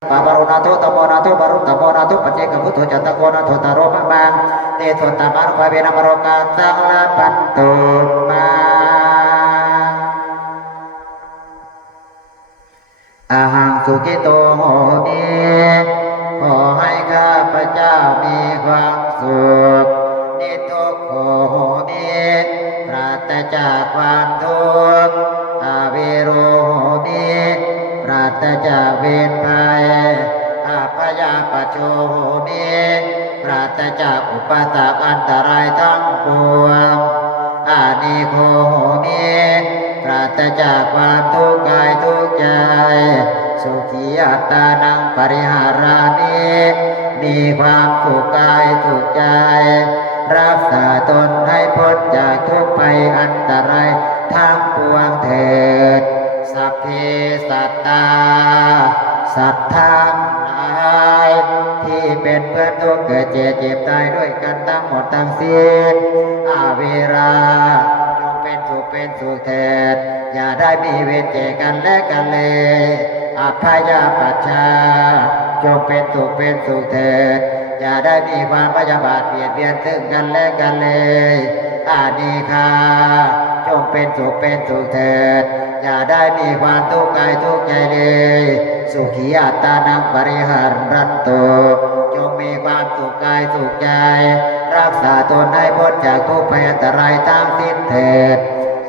ปาปารุณาโทตโมนาทปารุณตโมนาโทปัจเจกพุทโธจัตตะโกนาโทตารมะมังเตโทตามานุภาเวนะมโรกาสังลาปัตตุมาอาหังสุขิโตโหมิขอให้ข้าพเจ้ามีความสุขนิทุกโหมิปราศจากความทุกข์อาเวโรโหมิปราศจากเวร โชโหมิปราศจากอุปสรรคอันตรายทั้งปวงอานิโคโหมิปราศจากความทุกข์กายทุกข์ใจ สุขีอัตตานังปริหารามิมีความสุขกายสุขใจ รักษาตนให้พ้นจากทุกภัยอันตรายทั้งปวงเถิด สัพเพสัตตา สัตว์ทั้งหลา ที่เป็นเพื่อนทุกเกิดเจ็บเจ็บตายด้วยกันทั้งหมดทั้งสิ้นอาเวราจงเป็นสุขเป็นสุขเถิดอย่าได้มีเวรเจกันและกันเลยอภัยาปัชชาจงเป็นสุขเป็นสุขเถิดอย่าได้มีความพยาบาทเบียดเบียนซึ่งกันและกันเลยอานีคาจงเป็นสุขเป็นสุขเถิด อย่าได้มีความทุกข์กายทุกข์ใจเลย สุขีอัตตานังปริหารรัตโตจงมีความสุขกายสุขใจ รักษาตนให้พ้นจากทุกภัยอันตรายทั้งสิ้นเถิด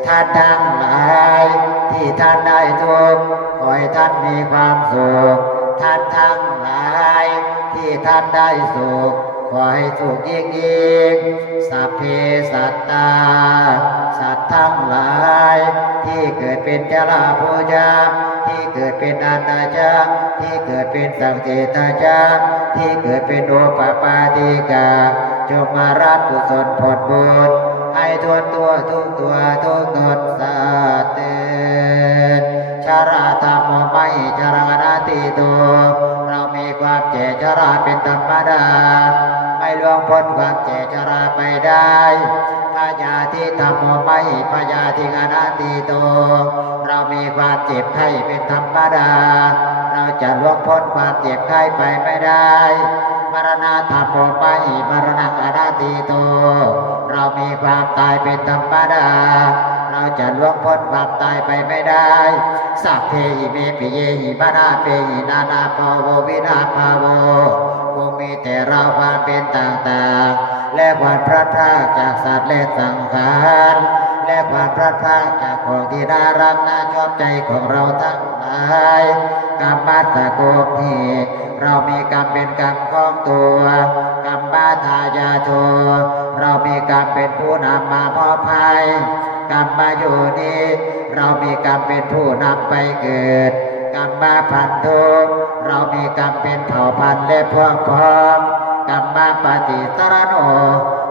ท่านทั้งหลายที่ท่านได้ทุกขอให้ท่านมีความสุขท่านทั้งหลายที่ท่านได้สุขขอให้สุขยิ่งยิ่งสัพเพสัตตา สัตว์ทั้งหลาย เกิดเป็นเจลาภูจาที่เกิดเป็นอนาจาที่เกิดเป็นสังเกตาจาที่เกิดเป็นโอปปาติกาจงมารับกุศลผลบุญให้ทวนตัวทุกตัวทุกตนสาเตชาราธรรมไม่จารณาติโตเรามีความเจชราเป็นธรรมดา ล่วงพ้นความเจชราไปได้พยาธิธรรมไม่พยาธิอนาติโต เรามีความเจ็บไข้เป็นธรรมดา เราจะล่วงพ้นความเจ็บไข้ไปไม่ได้มรณะธรรมไปมรณะอนาติโต เรามีความตายเป็นธรรมดาเราจะล่วงพ้นความตายไปไม่ได้ สัพเพหิเมปิเยหิมานาเปหินานาปโววินาภาโว มีแต่เราความเป็นต่างๆ และความพลัดพรากจากสัตว์และสังขารและความพลัดพรากจากของที่น่ารักน่าชอบใจของเราทั้งหลายกรรมัตตะโกพีเรามีกรรมเป็นกรรมของตัวกรรมาทายาโทเรามีกรรมเป็นผู้นำมาพอภัยกรรมมาอยู่นี้เรามีกรรมเป็นผู้นำไปเกิดกรรมมาพันธุ เรามีกรรมเป็นเผ่าพันธุ์และพวกพ้องกรรมมาปฏิสารโน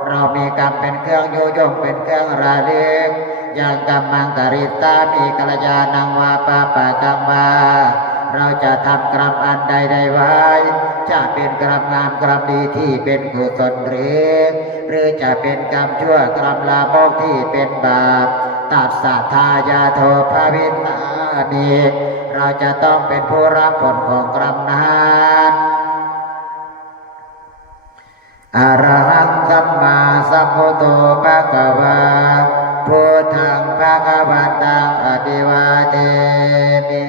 เรามีกรรมเป็นเครื่องโยยงเป็นเครื่องระลึกอย่างกรรมังกริตามีกัลยาณังวาปาปะกรรมาเราจะทำกรรมอันใดใดไว้ จะเป็นกรรมงามกรรมดีที่เป็นกุศลหรือ หรือจะเป็นกรรมชั่วกรรมลามกที่เป็นบาปตัดสัทธายาโทภวินา นีเราจะต้องเป็นผู้รับผลของกรรมนั้นอรหังสัมมาสัมพุทโธภะคะวาพุทธังภะคะวันตังอภิวาเทมิ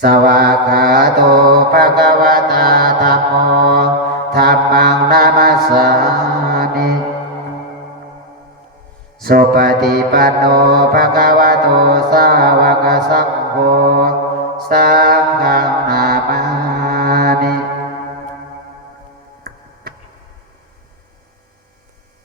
สวากาโตภะคะวะตาธัมโม สุปฏิปันโนภะคะวะโตสาวกสังโฆสัง